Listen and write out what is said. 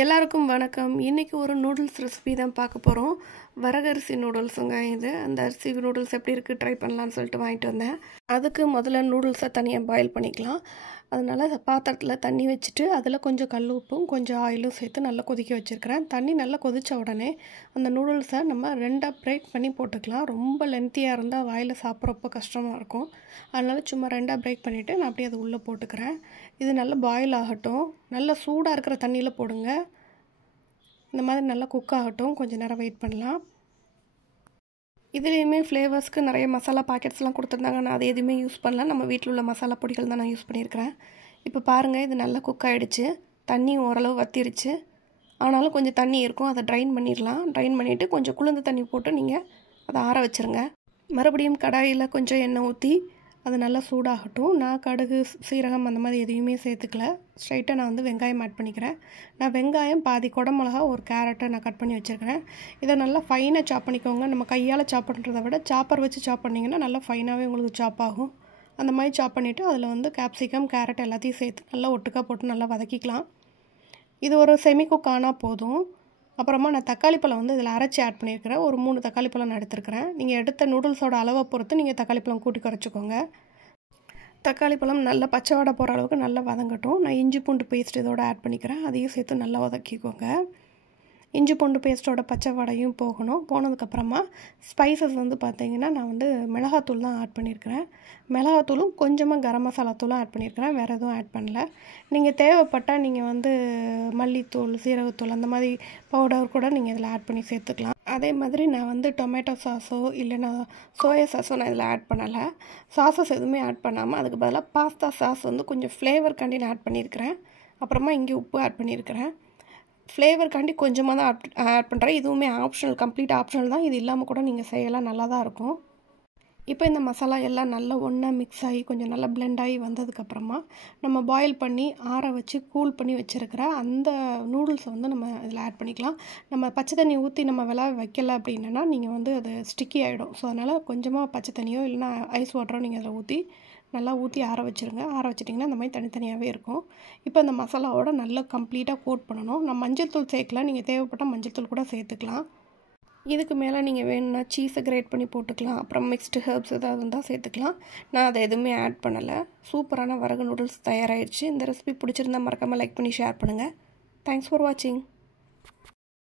எல்லாருக்கும் வணக்கம். இன்றைக்கி ஒரு நூடுல்ஸ் ரெசிபி தான் பார்க்க போகிறோம். வரகரிசி நூடுல்ஸுங்க இது. அந்த அரிசி நூடுல்ஸ் எப்படி இருக்குது ட்ரை பண்ணலான்னு சொல்லிட்டு வாங்கிட்டு வந்தேன். அதுக்கு முதல்ல நூடுல்ஸை தனியாக பாயில் பண்ணிக்கலாம். அதனால் பாத்திரத்தில் தண்ணி வச்சுட்டு அதில் கொஞ்சம் கல் உப்பும் கொஞ்சம் ஆயிலும் சேர்த்து நல்லா கொதிக்க வச்சுருக்கிறேன். தண்ணி நல்லா கொதித்த உடனே அந்த நூடுல்ஸை நம்ம ரெண்டாக பிரேக் பண்ணி போட்டுக்கலாம். ரொம்ப லென்த்தியாக இருந்தால் வாயில் சாப்பிட்றப்போ கஷ்டமாக இருக்கும். அதனால் சும்மா ரெண்டாக பிரேக் பண்ணிவிட்டு நான் அப்படியே அது உள்ளே போட்டுக்கிறேன். இது நல்லா பாயில் ஆகட்டும். நல்லா சூடாக இருக்கிற தண்ணியில் போடுங்க. இந்த மாதிரி நல்லா குக் ஆகட்டும். கொஞ்சம் நேரம் வெயிட் பண்ணலாம். இதுலேயுமே ஃப்ளேவர்ஸ்க்கு நிறைய மசாலா பாக்கெட்ஸ்லாம் கொடுத்துருந்தாங்க. நான் அது எதுவுமே யூஸ் பண்ணல. நம்ம வீட்டில் உள்ள மசாலா பொடிகள் தான் நான் யூஸ் பண்ணியிருக்கிறேன். இப்போ பாருங்கள், இது நல்லா குக் ஆகிடுச்சு. தண்ணி ஓரளவு வற்றிருச்சு. ஆனாலும் கொஞ்சம் தண்ணி இருக்கும். அதை ட்ரைன் பண்ணிடலாம். ட்ரைன் பண்ணிவிட்டு கொஞ்சம் குளிர்ந்த தண்ணி போட்டு நீங்கள் அதை ஆற வச்சுருங்க. மறுபடியும் கடாயில் கொஞ்சம் எண்ணெய் ஊற்றி அது நல்லா சூடாகட்டும். நான் கடுகு சீரகம் அந்த மாதிரி எதையுமே சேர்த்துக்கல. ஸ்ட்ரைட்டாக நான் வெங்காயம் ஆட் பண்ணிக்கிறேன். நான் வெங்காயம் பாதி குடமிளகா ஒரு கேரட்டை நான் கட் பண்ணி வச்சுருக்கிறேன். இதை நல்லா ஃபைனாக சாப் பண்ணிக்கோங்க. நம்ம கையால் சாப் பண்ணுறதை விட சாப்பர் வச்சு சாப் பண்ணிங்கன்னா நல்லா ஃபைனாகவே உங்களுக்கு சாப் ஆகும். அந்த மாதிரி சாப் பண்ணிவிட்டு அதில் கேப்சிகம் கேரட் எல்லாத்தையும் சேர்த்து நல்லா ஒட்டுக்காக போட்டு நல்லா வதக்கிக்கலாம். இது ஒரு செமி குக் ஆனால் போதும். அப்புறமா நான் தக்காளி பழம் இதில் அரைச்சி ஆட் பண்ணியிருக்கிறேன். ஒரு 3 தக்காளி பழம் நான் எடுத்துருக்கிறேன். நீங்கள் எடுத்த நூடுல்ஸோட அளவை பொறுத்து நீங்கள் தக்காளி பழம் கூட்டி குறைச்சிக்கோங்க. தக்காளி பழம் நல்லா பச்சை வாடை போகிற அளவுக்கு நல்லா வதங்கட்டும். நான் இஞ்சி பூண்டு பேஸ்ட் இதோட ஆட் பண்ணிக்கிறேன். அதையும் சேர்த்து நல்லா வதக்கிக்கோங்க. இஞ்சி பூண்டு பேஸ்ட்டோட பச்சை வாடையும் போகணும். போனதுக்கப்புறமா ஸ்பைசஸ் பார்த்தீங்கன்னா நான் மிளகாத்தூள் தான் ஆட் பண்ணியிருக்கிறேன். மிளகாத்தூளும் கொஞ்சமாக கரம் மசாலா தூளும் ஆட் பண்ணியிருக்கிறேன். வேறு எதுவும் ஆட் பண்ணல. நீங்கள் தேவைப்பட்டால் நீங்கள் மல்லித்தூள் சீரகத்தூள் அந்த மாதிரி பவுடர் கூட நீங்கள் இதில் ஆட் பண்ணி சேர்த்துக்கலாம். அதே மாதிரி நான் டொமேட்டோ சாஸோ இல்லைனா சோயா சாஸோ நான் இதில் ஆட் பண்ணலை. சாஸஸ் எதுவுமே ஆட் பண்ணாமல் அதுக்கு பதிலாக பாஸ்தா சாஸ் கொஞ்சம் ஃப்ளேவர்காண்டி நான் ஆட் பண்ணியிருக்கிறேன். அப்புறமா இங்கே உப்பு ஆட் பண்ணியிருக்கிறேன். ஃப்ளேவர்காண்டி கொஞ்சமாக தான் ஆட் பண்ணுறேன். இதுவுமே ஆப்ஷனல், கம்ப்ளீட் ஆப்ஷனல் தான். இது இல்லாமல் கூட நீங்கள் செய்யலாம், நல்லா தான் இருக்கும். இப்போ இந்த மசாலா எல்லாம் நல்லா ஒன்றா மிக்ஸ் ஆகி கொஞ்சம் நல்லா பிளெண்ட் ஆகி வந்ததுக்கப்புறமா நம்ம பாயில் பண்ணி ஆற வச்சு கூல் பண்ணி வச்சுருக்கிற அந்த நூடுல்ஸை நம்ம இதில் ஆட் பண்ணிக்கலாம். நம்ம பச்சை தண்ணி ஊற்றி நம்ம வைக்கல அப்படின்னா நீங்கள் அது ஸ்டிக்கி ஆகிடும். ஸோ அதனால் கொஞ்சமாக பச்சை தண்ணியோ இல்லைனா ஐஸ் வாட்டரோ நீங்கள் அதில் நல்லா ஊற்றி ஆற வச்சுருங்க. ஆற வச்சிட்டிங்கன்னா அந்த மாதிரி தனித்தனியாகவே இருக்கும். இப்போ அந்த மசாலாவோட நல்லா கம்ப்ளீட்டாக கோட் பண்ணணும். நான் மஞ்சள் தூள் சேர்க்கலாம். நீங்கள் தேவைப்பட்டால் மஞ்சள் தூள் கூட சேர்த்துக்கலாம். இதுக்கு மேலே நீங்கள் வேணும்னா சீஸை கிரேட் பண்ணி போட்டுக்கலாம். அப்புறம் மிக்ஸ்டு ஹெர்ப்ஸ் ஏதாவது இருந்தால் சேர்த்துக்கலாம். நான் அதை எதுவுமே ஆட் பண்ணலை. சூப்பரான வரகு நூடுல்ஸ் தயாராகிடுச்சு. இந்த ரெசிபி பிடிச்சிருந்தா மறக்காமல் லைக் பண்ணி ஷேர் பண்ணுங்கள். தேங்க்ஸ் ஃபார் வாட்சிங்.